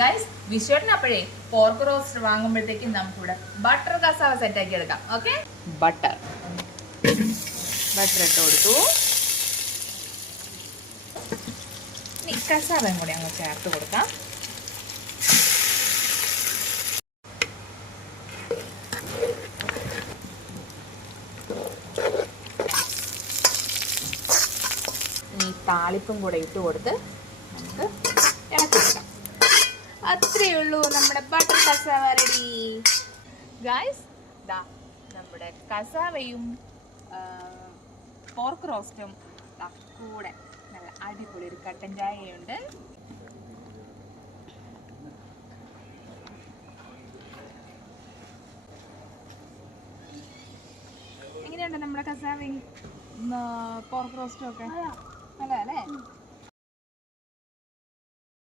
Guys വിഷുവിന് അപ്പോഴേ pork roast വാങ്ങുമ്പോഴത്തേക്കും നമുക്കിവിടെ ബട്ടർ കസാവ സെറ്റാക്കി എടുക്കാം. ഓക്കെ, ബട്ടർ ഇട്ട് കൊടുത്തു. ഇനി കസാവയും കൂടി അങ്ങ് ചേർത്ത് കൊടുക്കാം. ഇനി താളിപ്പും കൂടെ ഇട്ട് കൊടുത്ത് നമുക്ക് ഇളക്കി വെക്കാം. അത്രയേ ഉള്ളൂ, നമ്മുടെ ബട്ടർ കസാവ റെഡി. ഗായ്സ് ദാ നമ്മുടെ കസാവയും പോർക്ക് റോസ്റ്റും കൂടെ നല്ല അടിപൊളി ഒരു കട്ടൻ ചായയുണ്ട്. എങ്ങനെയുണ്ട് നമ്മുടെ കസാവയും പോർക്ക് റോസ്റ്റും ഒക്കെ? നല്ല അല്ലേ?